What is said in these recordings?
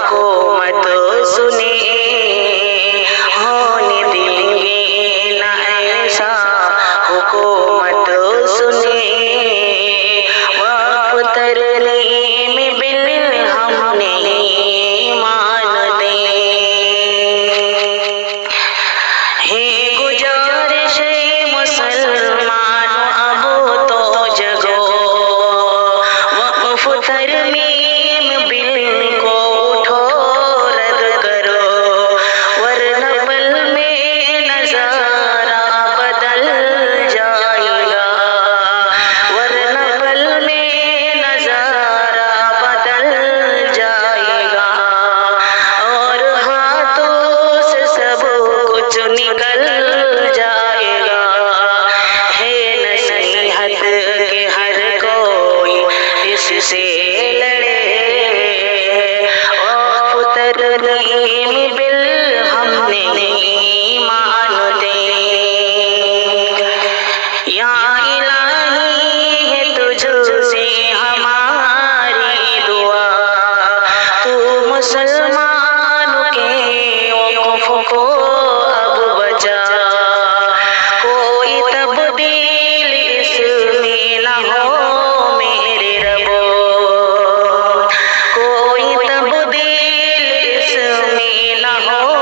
حکومت سنے ہونے دیں گے نہ ایسا حکومت سنے وقت ترمیم بل ہم نہیں مان دیں ہے گزارش مسلمانوں اب تو جگو وقف ترمیم بل کو اٹھو رد کرو ورنہ پل میں نظارہ بدل جائے گا ورنہ پل میں نظارہ بدل جائے گا اور ہاتھوں سے سب کچھ نکل جائے گا ہے نصیحت کہ ہر کوئی اس سے لڑے وقف ترمیم بل ہم نہیں مانتے یا الہی ہے تجھ سے ہماری دعا تو مسلمانوں کے وقف کو اب بچا کوئی تبدیل اس میں نہ ہو میرے رب کوئی تبدیل اس میں نہ ہو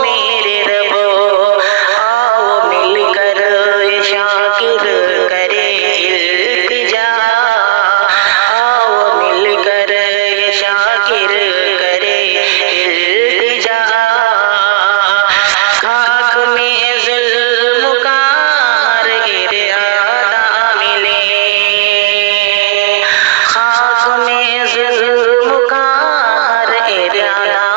میرے رب آؤ مل کر شاکر کرے التجا آؤ مل کر شاکر کرے التجا خاک میں ظلم کا ہر ارادہ ملے خاک میں ظلم کا ہر ارادہ